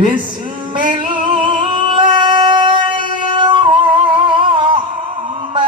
بسم الله الرحمن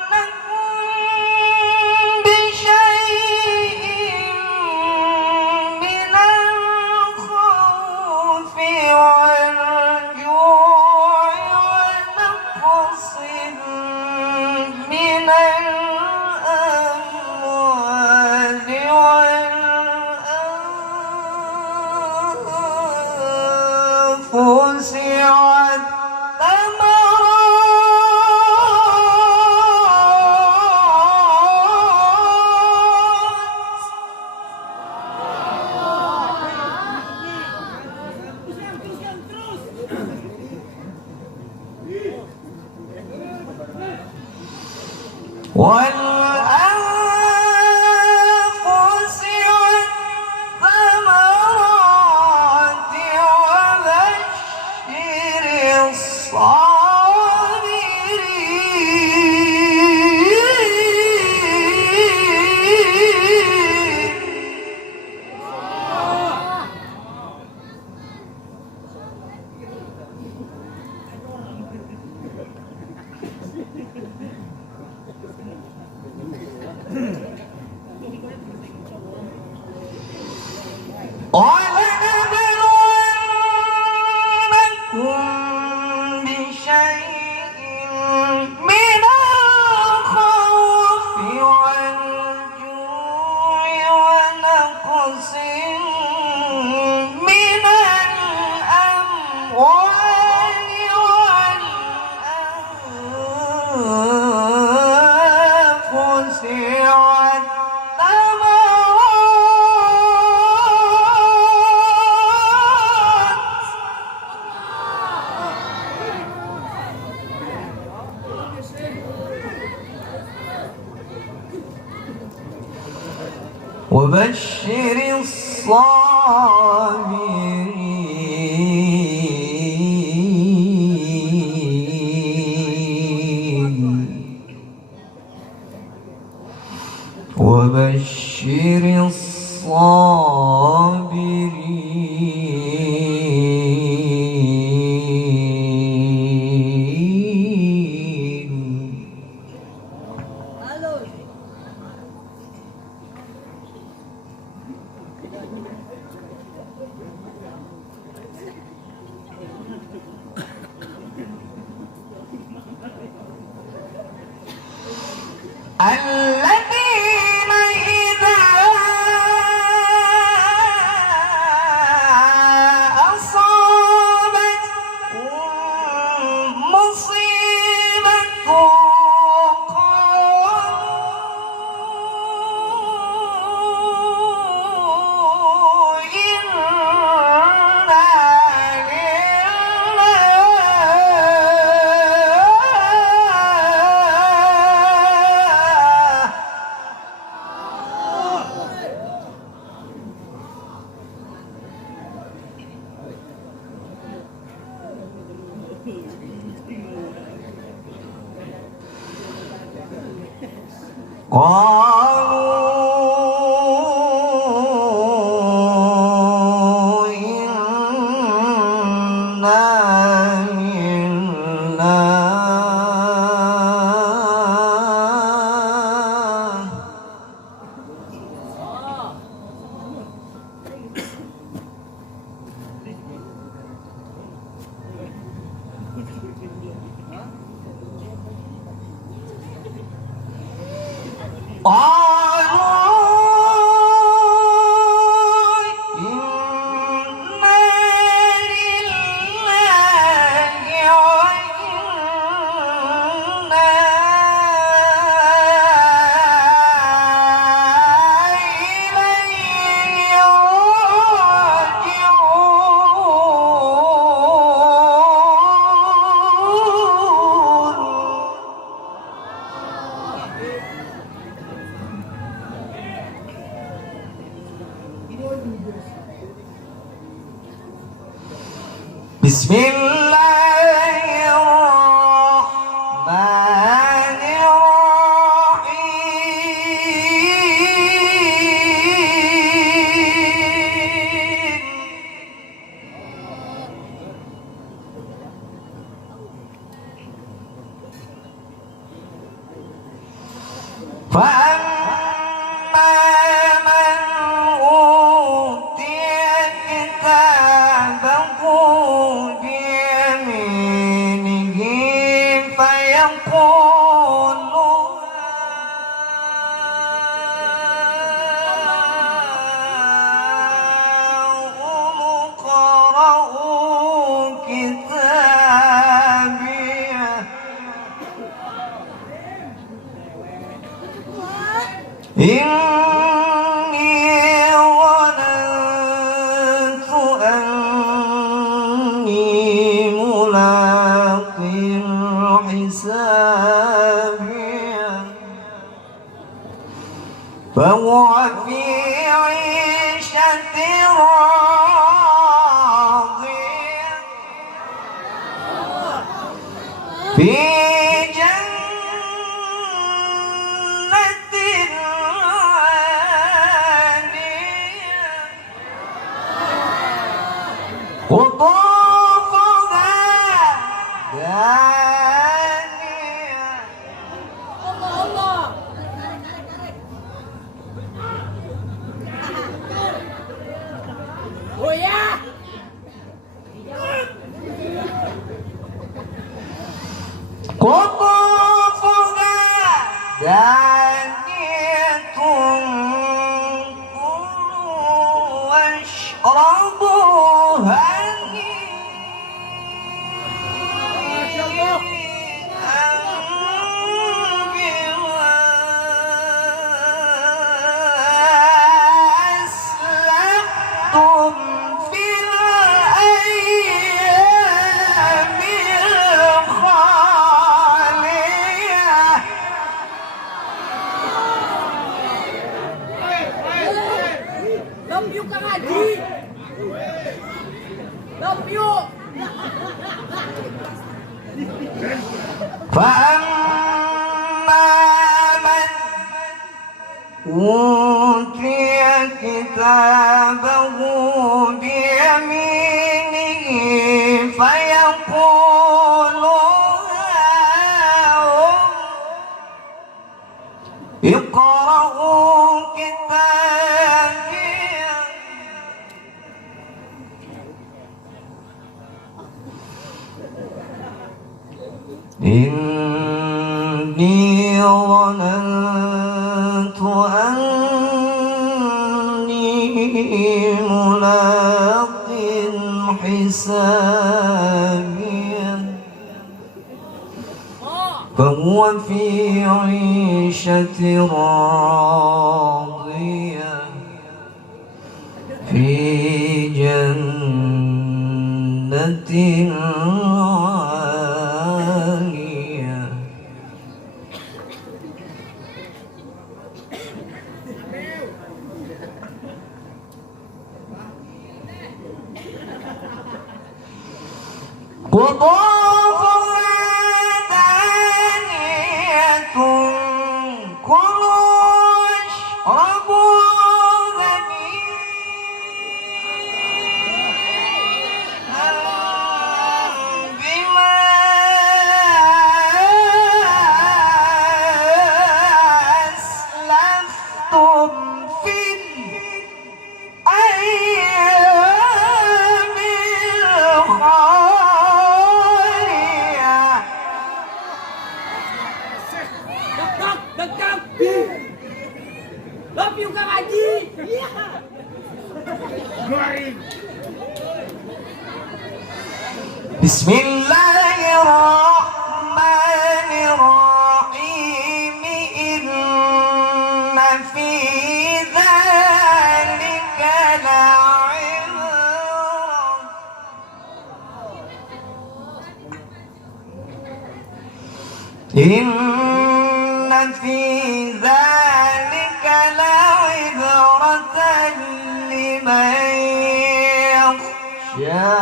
ولنبلونكم بشيء من الخوف والجوع ونقص من الأموال والأنفس والأنفس والثمرات وبشر ولنبلونكم بشيء من الخوف والجوع ونقص من الأموال والأنفس وبشر الصابرين وبشر الصابرين. الذين إذا أصابتهم مصيبة قالوا إنا قالوا إنا لله بسم الله الرحمن الرحيم فأما من أوتي كتابه بيمينه فيقول هاؤم اقرءوا كتابيه إني ظننت أني ملاق حسابيه فهو في عيشة راضية في قطوفها دانية الله ويا قطوفها دانية كلوا واشربوا أسلفتم في الأيام الخالية Love you Kang Haji. Love you. فأما من أوتي كتابه بيمينه فيقول هاؤم اقرءوا كتابيه إني ظننت أني ملاق حسابيه فهو في عيشة راضية في جنة عالية قطوفها دانية كلوا واشربوا بما أسلفتم في الأيام الخالية Dagdag. Love you Kang Haji. بسم الله الرحمن الرحيم إن في ذلك لعبرة إن في ذلك لعبرة لمن يا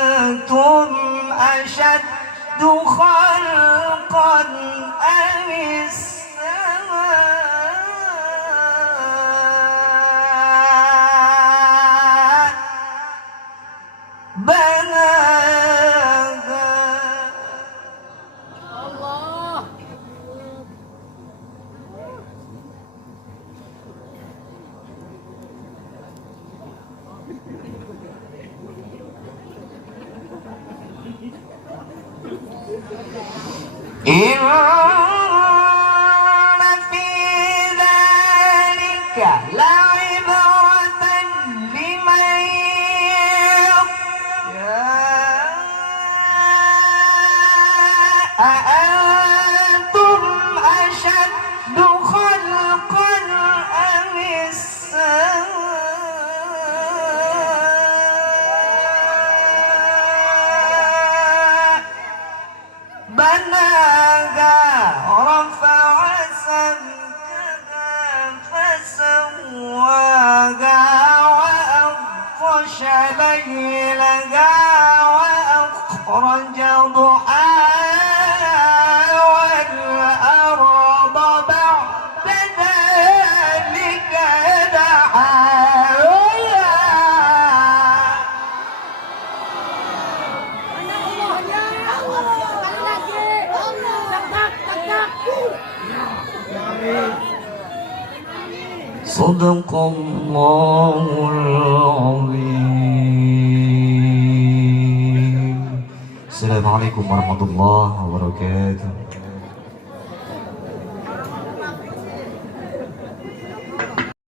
أأنتم أشد خلقا أم السماء بناها الله. إن في ذلك لعبرة لمن يخشى أأنتم أشد خلقا أم السماء بناها رفع سمكها فسواها وأغطش ليلها وأخرج ضحاها والأرض بعد ذلك دحاها Allah ya Allah. Sekali lagi. Tak. صدق الله العظيم. السلام عليكم ورحمة الله وبركاته.